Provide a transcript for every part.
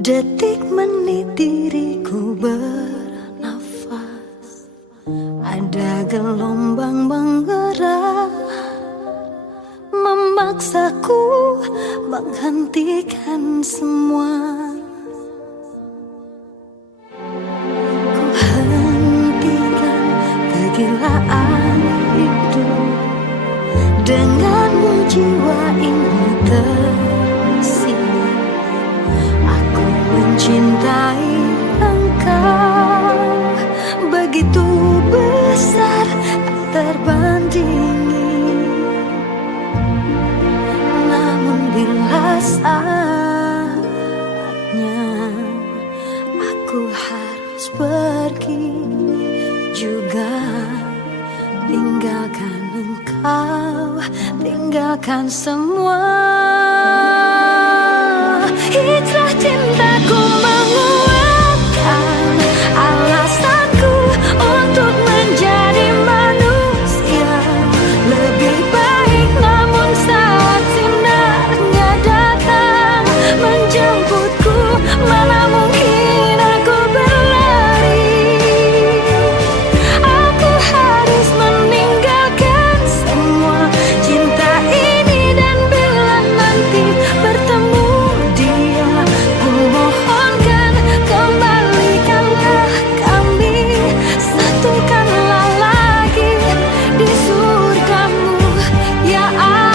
Detik menit diriku bernafas, ada gelombang menggerak, memaksaku menghentikan semua. Ku hentikan kegilaan hidup, denganmu jiwa ini tersi. Aku mencintai engkau begitu besar, tak terbandingi. Namun bila saatnya aku harus pergi juga, tinggalkan engkau, tinggalkan semua. Hijrah cintaku menguatkan alasanku untuk menjadi manusia lebih baik. Namun saat sinarnya datang menjemputku, mana mungkin aku berlari. Aku harus meninggalkan semua cinta ini, dan bila nanti bertemu dia, ku mohonkan kembalikanlah kami, satukanlah lagi di surgamu, ya Allah.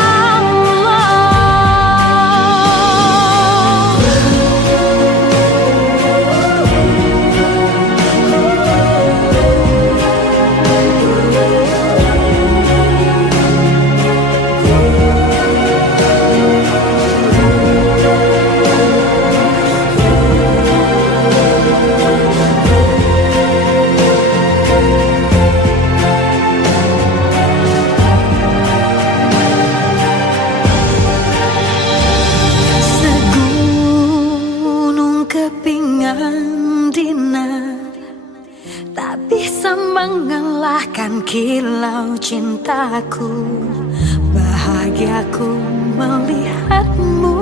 Segunung kepingan dinar tak bisa mengalahkan kilau cintaku. Bahagiaku melihatmu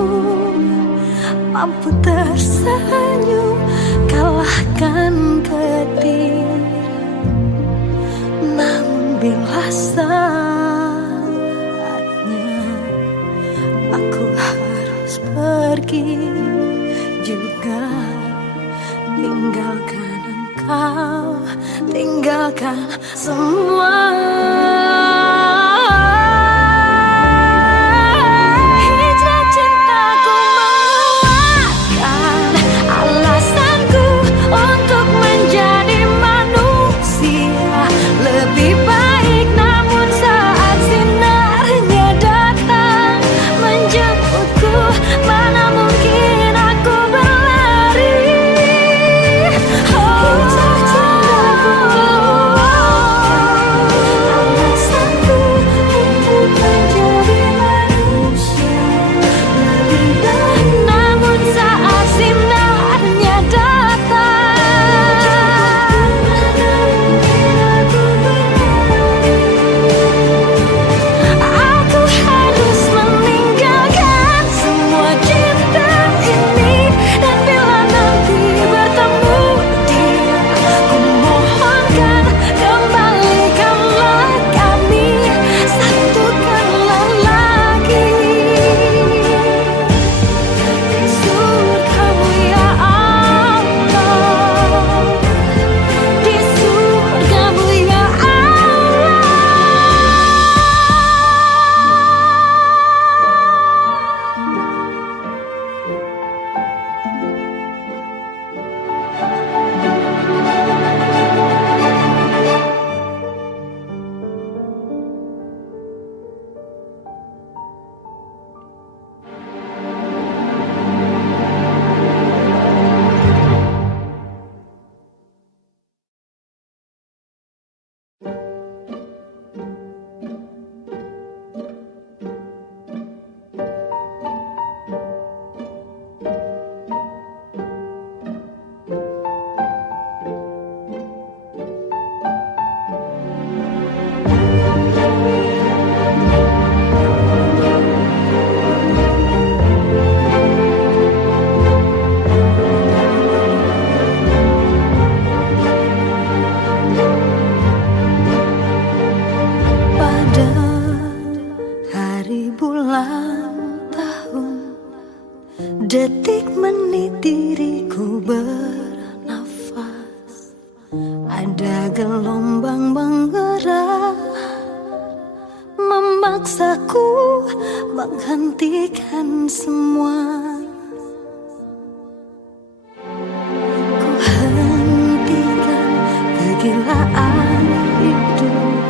mampu tersenyum kalahkan petir. Namun bila saatnya aku harus pergi juga, tinggalkan engkau, tinggalkan semua. Hijrah cintaku menguatkan alasanku untuk menjadi manusia lebih baik. Namun saat sinarnya datang menjemputku, mana mungkin aku berlari. Hijrah cintaku Detik menit diriku bernafas, ada gelombang menggerak, memaksaku menghentikan semua. Ku hentikan kegilaan hidup,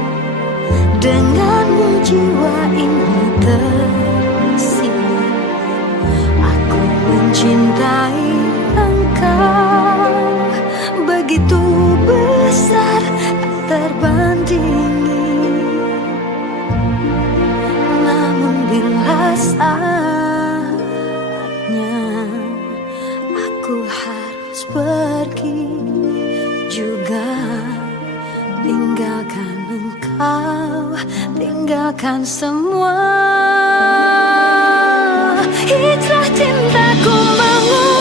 denganmu jiwa ini tersirat. Aku mencintai engkau begitu besar, tak terbandingi. Namun bila saatnya aku harus pergi juga, tinggalkan engkau, tinggalkan semua. Hijrah cintaku mengulang.